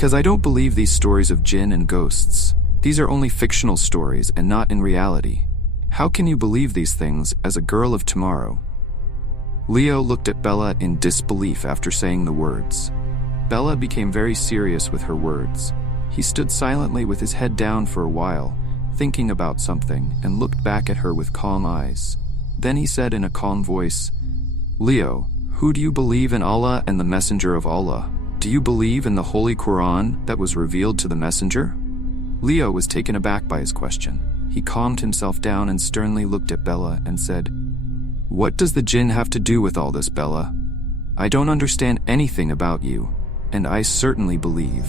Because I don't believe these stories of jinn and ghosts. These are only fictional stories and not in reality. How can you believe these things as a girl of tomorrow?" Leo looked at Bella in disbelief after saying the words. Bella became very serious with her words. He stood silently with his head down for a while, thinking about something, and looked back at her with calm eyes. Then he said in a calm voice, "Leo, who do you believe in, Allah and the Messenger of Allah? Do you believe in the Holy Quran that was revealed to the Messenger?" Leo was taken aback by his question. He calmed himself down and sternly looked at Bella and said, "What does the jinn have to do with all this, Bella? I don't understand anything about you, and I certainly believe.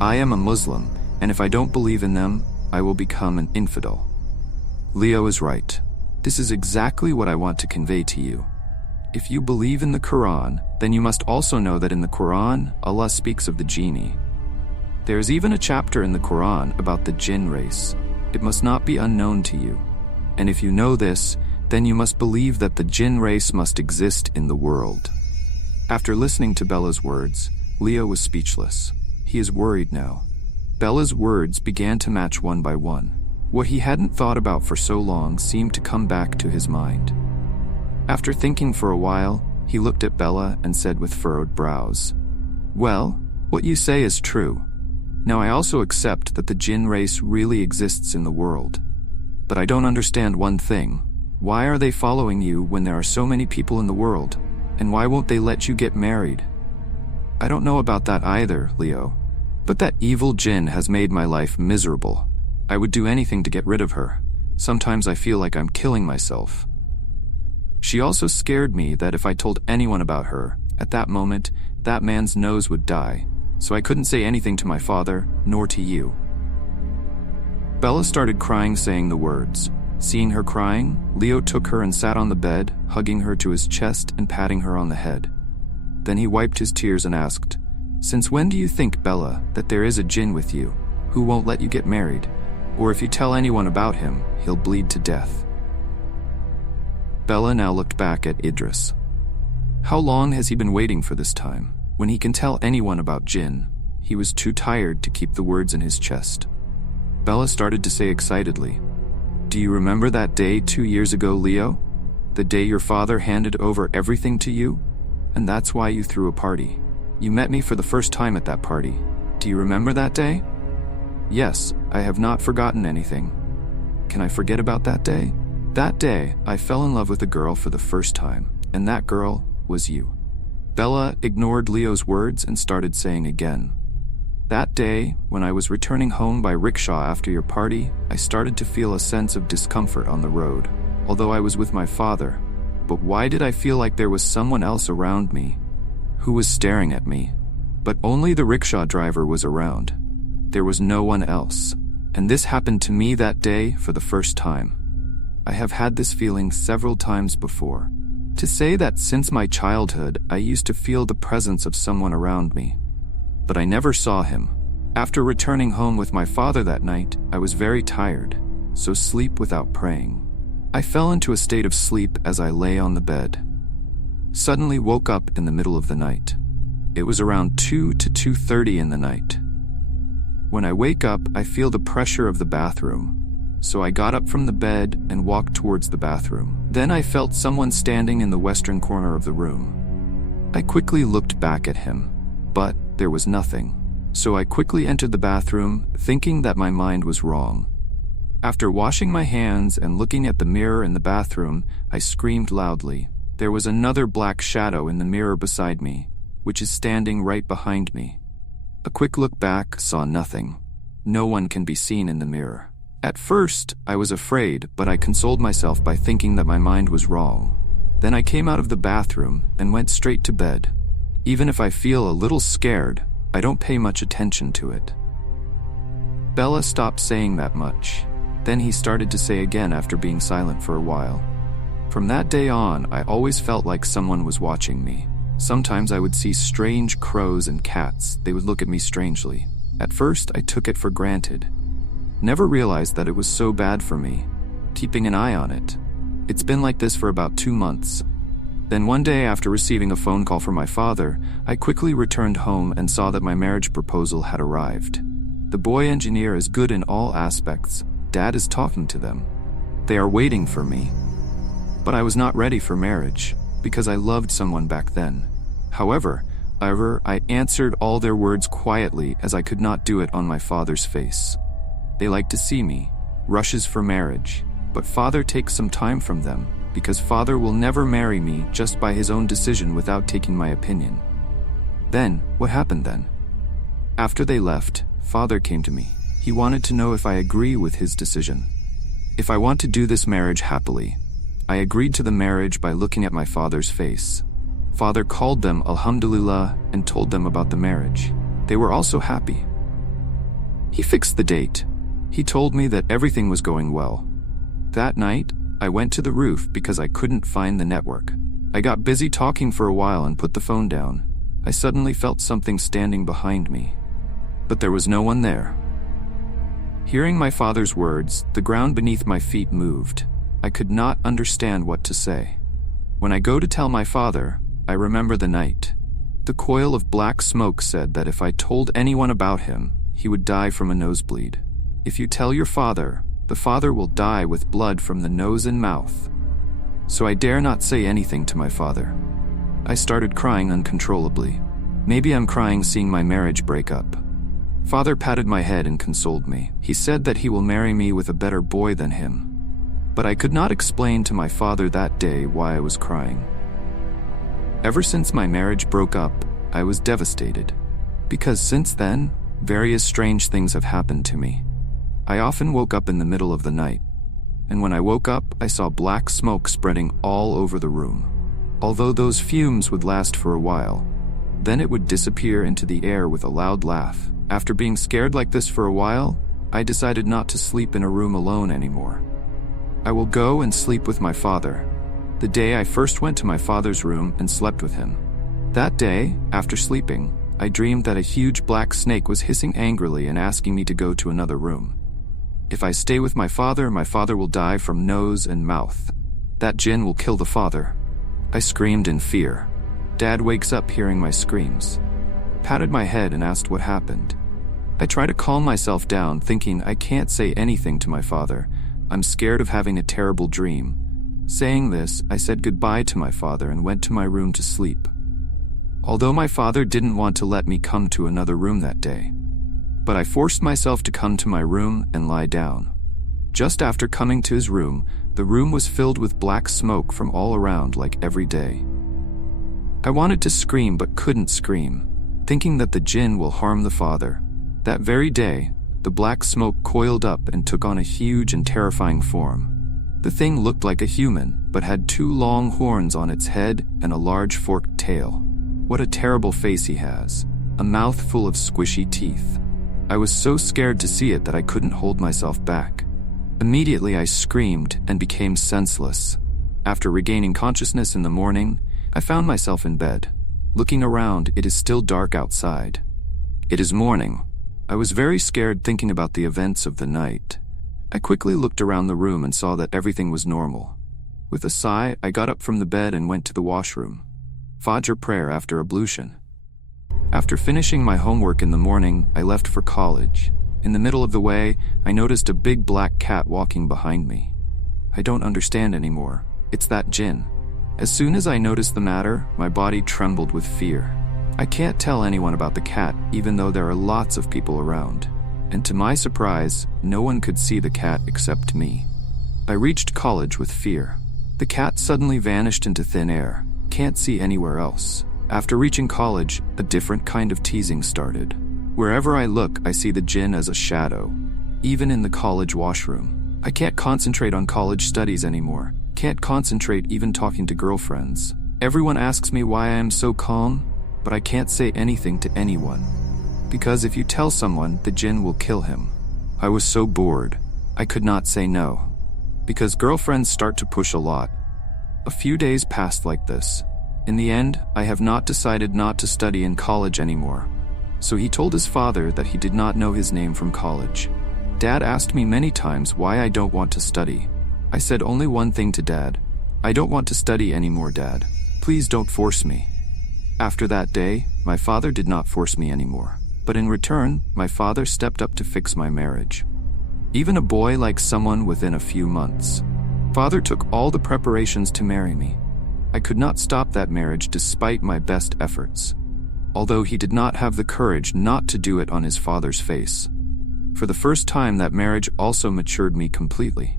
I am a Muslim, and if I don't believe in them, I will become an infidel." Leo is right. This is exactly what I want to convey to you. If you believe in the Quran, then you must also know that in the Quran, Allah speaks of the genie. There is even a chapter in the Quran about the jinn race. It must not be unknown to you. And if you know this, then you must believe that the jinn race must exist in the world. After listening to Bella's words, Leo was speechless. He is worried now. Bella's words began to match one by one. What he hadn't thought about for so long seemed to come back to his mind. After thinking for a while, he looked at Bella and said with furrowed brows, "Well, what you say is true. Now I also accept that the jinn race really exists in the world. But I don't understand one thing. Why are they following you when there are so many people in the world? And why won't they let you get married?" "I don't know about that either, Leo. But that evil jinn has made my life miserable. I would do anything to get rid of her. Sometimes I feel like I'm killing myself. She also scared me that if I told anyone about her, at that moment, that man's nose would die. So I couldn't say anything to my father, nor to you." Bella started crying, saying the words. Seeing her crying, Leo took her and sat on the bed, hugging her to his chest and patting her on the head. Then he wiped his tears and asked, "Since when do you think, Bella, that there is a jinn with you, who won't let you get married? Or if you tell anyone about him, he'll bleed to death?" Bella now looked back at Idris. How long has he been waiting for this time, when he can tell anyone about jinn? He was too tired to keep the words in his chest. Bella started to say excitedly, "Do you remember that day 2 years ago, Leo? The day your father handed over everything to you? And that's why you threw a party. You met me for the first time at that party. Do you remember that day?" "Yes, I have not forgotten anything. Can I forget about that day? That day, I fell in love with a girl for the first time, and that girl was you." Bella ignored Leo's words and started saying again, "That day, when I was returning home by rickshaw after your party, I started to feel a sense of discomfort on the road, although I was with my father. But why did I feel like there was someone else around me, who was staring at me? But only the rickshaw driver was around. There was no one else. And this happened to me that day for the first time. I have had this feeling several times before. To say that since my childhood, I used to feel the presence of someone around me. But I never saw him. After returning home with my father that night, I was very tired, so sleep without praying. I fell into a state of sleep as I lay on the bed. Suddenly woke up in the middle of the night. It was around 2 to 2:30 in the night. When I wake up, I feel the pressure of the bathroom. So I got up from the bed and walked towards the bathroom. Then I felt someone standing in the western corner of the room. I quickly looked back at him, but there was nothing. So I quickly entered the bathroom, thinking that my mind was wrong. After washing my hands and looking at the mirror in the bathroom, I screamed loudly. There was another black shadow in the mirror beside me, which is standing right behind me. A quick look back saw nothing. No one can be seen in the mirror. At first, I was afraid, but I consoled myself by thinking that my mind was wrong. Then I came out of the bathroom and went straight to bed. Even if I feel a little scared, I don't pay much attention to it. Bella stopped saying that much. Then he started to say again after being silent for a while. From that day on, I always felt like someone was watching me. Sometimes I would see strange crows and cats. They would look at me strangely. At first, I took it for granted. Never realized that it was so bad for me, keeping an eye on it. It's been like this for about 2 months. Then one day, after receiving a phone call from my father, I quickly returned home and saw that my marriage proposal had arrived. The boy engineer is good in all aspects. Dad is talking to them. They are waiting for me. But I was not ready for marriage, because I loved someone back then. However, I answered all their words quietly, as I could not do it on my father's face. They like to see me, rushes for marriage, but father takes some time from them, because father will never marry me just by his own decision without taking my opinion. Then, what happened then? After they left, father came to me. He wanted to know if I agree with his decision. If I want to do this marriage happily. I agreed to the marriage by looking at my father's face. Father called them Alhamdulillah and told them about the marriage. They were also happy. He fixed the date. He told me that everything was going well. That night, I went to the roof because I couldn't find the network. I got busy talking for a while and put the phone down. I suddenly felt something standing behind me. But there was no one there. Hearing my father's words, the ground beneath my feet moved. I could not understand what to say. When I go to tell my father, I remember the night. The coil of black smoke said that if I told anyone about him, he would die from a nosebleed. If you tell your father, the father will die with blood from the nose and mouth. So I dare not say anything to my father. I started crying uncontrollably. Maybe I'm crying seeing my marriage break up. Father patted my head and consoled me. He said that he will marry me with a better boy than him. But I could not explain to my father that day why I was crying. Ever since my marriage broke up, I was devastated. Because since then, various strange things have happened to me. I often woke up in the middle of the night, and when I woke up, I saw black smoke spreading all over the room. Although those fumes would last for a while, then it would disappear into the air with a loud laugh. After being scared like this for a while, I decided not to sleep in a room alone anymore. I will go and sleep with my father. The day I first went to my father's room and slept with him. That day, after sleeping, I dreamed that a huge black snake was hissing angrily and asking me to go to another room. If I stay with my father will die from nose and mouth. That jinn will kill the father. I screamed in fear. Dad wakes up hearing my screams. Patted my head and asked what happened. I try to calm myself down, thinking I can't say anything to my father. I'm scared of having a terrible dream. Saying this, I said goodbye to my father and went to my room to sleep. Although my father didn't want to let me come to another room that day. But I forced myself to come to my room and lie down. Just after coming to his room, the room was filled with black smoke from all around like every day. I wanted to scream but couldn't scream, thinking that the jinn will harm the father. That very day, the black smoke coiled up and took on a huge and terrifying form. The thing looked like a human, but had 2 long horns on its head and a large forked tail. What a terrible face he has, a mouth full of squishy teeth. I was so scared to see it that I couldn't hold myself back. Immediately I screamed and became senseless. After regaining consciousness in the morning, I found myself in bed. Looking around, it is still dark outside. It is morning. I was very scared thinking about the events of the night. I quickly looked around the room and saw that everything was normal. With a sigh, I got up from the bed and went to the washroom. Fajr prayer after ablution. After finishing my homework in the morning, I left for college. In the middle of the way, I noticed a big black cat walking behind me. I don't understand anymore. It's that jinn. As soon as I noticed the matter, my body trembled with fear. I can't tell anyone about the cat, even though there are lots of people around. And to my surprise, no one could see the cat except me. I reached college with fear. The cat suddenly vanished into thin air. Can't see anywhere else. After reaching college, a different kind of teasing started. Wherever I look, I see the jinn as a shadow. Even in the college washroom. I can't concentrate on college studies anymore. Can't concentrate even talking to girlfriends. Everyone asks me why I am so calm, but I can't say anything to anyone. Because if you tell someone, the jinn will kill him. I was so bored. I could not say no. Because girlfriends start to push a lot. A few days passed like this. In the end, I have not decided not to study in college anymore. So he told his father that he did not know his name from college. Dad asked me many times why I don't want to study. I said only one thing to Dad. I don't want to study anymore, Dad. Please don't force me." After that day, my father did not force me anymore. But in return, my father stepped up to fix my marriage. Even a boy likes someone within a few months. Father took all the preparations to marry me. I could not stop that marriage despite my best efforts, although he did not have the courage not to do it on his father's face. For the first time, that marriage also matured me completely.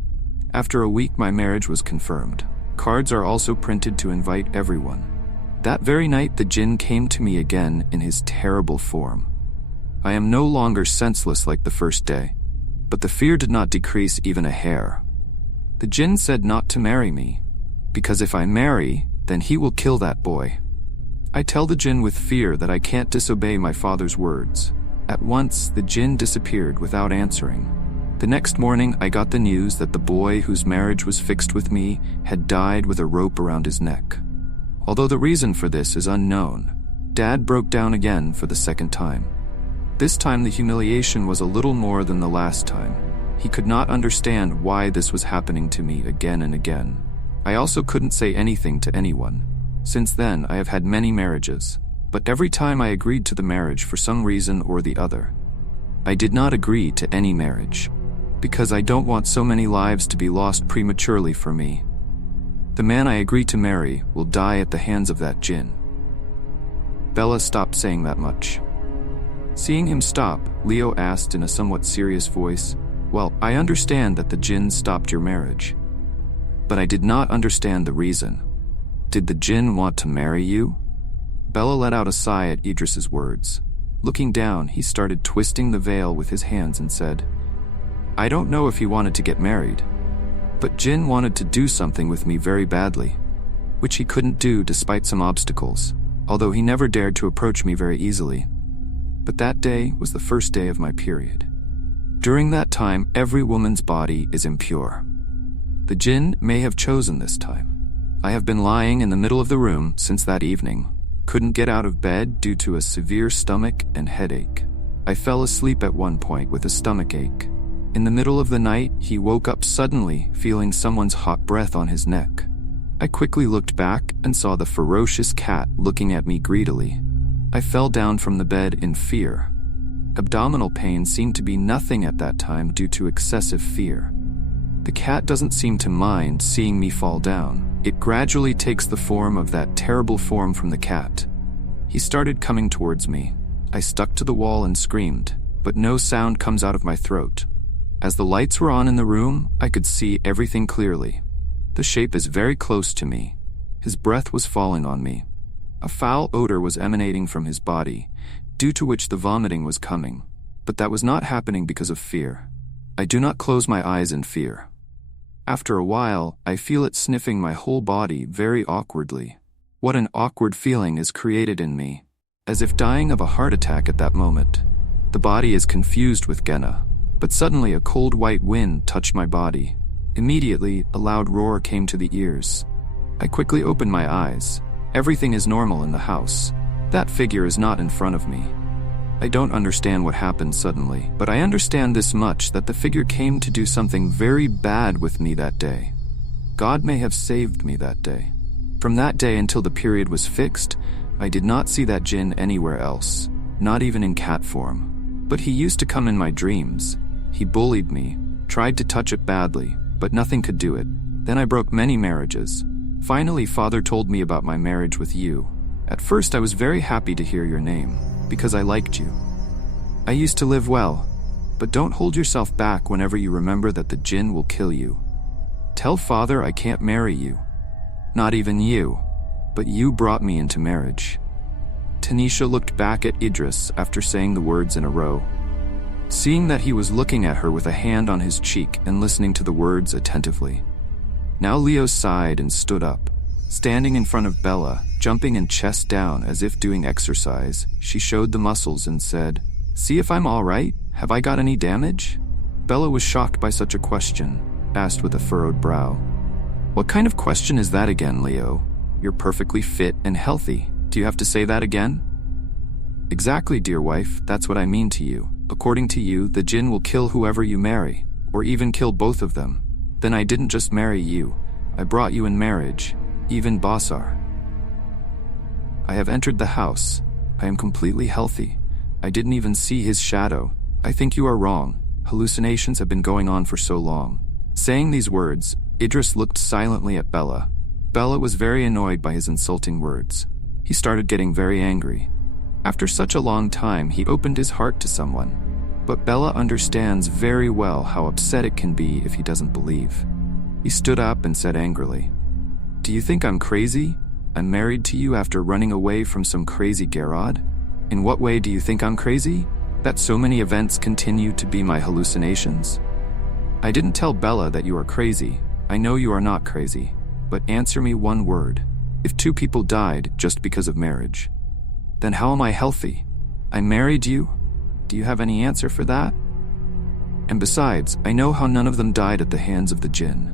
After a week, my marriage was confirmed. Cards are also printed to invite everyone. That very night, the jinn came to me again in his terrible form. I am no longer senseless like the first day, but the fear did not decrease even a hair. The jinn said not to marry me, because if I marry, then he will kill that boy. I tell the jinn with fear that I can't disobey my father's words. At once, the jinn disappeared without answering. The next morning, I got the news that the boy whose marriage was fixed with me had died with a rope around his neck. Although the reason for this is unknown, Dad broke down again for the second time. This time the humiliation was a little more than the last time. He could not understand why this was happening to me again and again. I also couldn't say anything to anyone. Since then, I have had many marriages, but every time I agreed to the marriage for some reason or the other. I did not agree to any marriage, because I don't want so many lives to be lost prematurely for me. The man I agree to marry will die at the hands of that jinn. Bella stopped saying that much. Seeing him stop, Leo asked in a somewhat serious voice, "Well, I understand that the jinn stopped your marriage, but I did not understand the reason. Did the jinn want to marry you?" Bella let out a sigh at Idris's words. Looking down, he started twisting the veil with his hands and said, "I don't know if he wanted to get married, but Jinn wanted to do something with me very badly, which he couldn't do despite some obstacles, although he never dared to approach me very easily. But that day was the first day of my period. During that time, every woman's body is impure. The jinn may have chosen this time. I have been lying in the middle of the room since that evening. Couldn't get out of bed due to a severe stomach and headache. I fell asleep at one point with a stomach ache. In the middle of the night, he woke up suddenly, feeling someone's hot breath on his neck. I quickly looked back and saw the ferocious cat looking at me greedily. I fell down from the bed in fear. Abdominal pain seemed to be nothing at that time due to excessive fear. The cat doesn't seem to mind seeing me fall down. It gradually takes the form of that terrible form from the cat. He started coming towards me. I stuck to the wall and screamed, but no sound comes out of my throat. As the lights were on in the room, I could see everything clearly. The shape is very close to me. His breath was falling on me. A foul odor was emanating from his body, due to which the vomiting was coming. But that was not happening because of fear. I do not close my eyes in fear. After a while, I feel it sniffing my whole body very awkwardly. What an awkward feeling is created in me, as if dying of a heart attack at that moment. The body is confused with Genna, but suddenly a cold white wind touched my body. Immediately, a loud roar came to the ears. I quickly opened my eyes. Everything is normal in the house. That figure is not in front of me. I don't understand what happened suddenly, but I understand this much, that the figure came to do something very bad with me that day. God may have saved me that day. From that day until the period was fixed, I did not see that jinn anywhere else, not even in cat form. But he used to come in my dreams. He bullied me, tried to touch it badly, but nothing could do it. Then I broke many marriages. Finally, Father told me about my marriage with you. At first, I was very happy to hear your name, because I liked you. I used to live well, but don't hold yourself back whenever you remember that the jinn will kill you. Tell Father I can't marry you. Not even you, but you brought me into marriage. Tanisha looked back at Idris after saying the words in a row. Seeing that he was looking at her with a hand on his cheek and listening to the words attentively. Now Leo sighed and stood up. Standing in front of Bella, jumping and chest down as if doing exercise, she showed the muscles and said, "See if I'm all right? Have I got any damage?" Bella was shocked by such a question, asked with a furrowed brow. "What kind of question is that again, Leo? You're perfectly fit and healthy. Do you have to say that again?" "Exactly, dear wife, that's what I mean to you. According to you, the jinn will kill whoever you marry, or even kill both of them. Then I didn't just marry you, I brought you in marriage, even Basar." I have entered the house. I am completely healthy. I didn't even see his shadow. I think you are wrong. Hallucinations have been going on for so long. Saying these words, Idris looked silently at Bella. Bella was very annoyed by his insulting words. He started getting very angry. After such a long time, he opened his heart to someone. But Bella understands very well how upset it can be if he doesn't believe. He stood up and said angrily, "Do you think I'm crazy? I'm married to you after running away from some crazy Garrod? In what way do you think I'm crazy? That so many events continue to be my hallucinations?" I didn't tell Bella that you are crazy. I know you are not crazy. But answer me one word. If 2 people died just because of marriage, then how am I healthy? I married you? Do you have any answer for that? And besides, I know how none of them died at the hands of the jinn.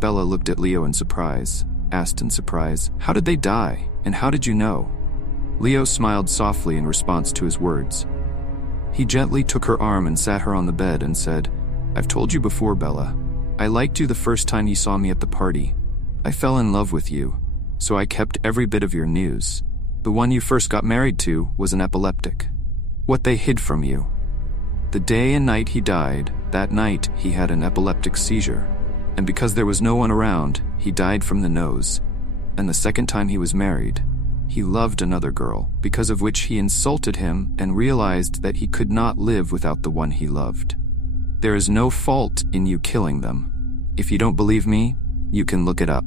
Bella looked at Leo in surprise, asked in surprise, "How did they die, and how did you know?" Leo smiled softly in response to his words. He gently took her arm and sat her on the bed and said, "I've told you before, Bella. I liked you the first time you saw me at the party. I fell in love with you, so I kept every bit of your news. The one you first got married to was an epileptic. What they hid from you. The day and night he died, that night he had an epileptic seizure. And because there was no one around, he died from the nose. And the second time he was married, he loved another girl, because of which he insulted him and realized that he could not live without the one he loved. There is no fault in you killing them. If you don't believe me, you can look it up."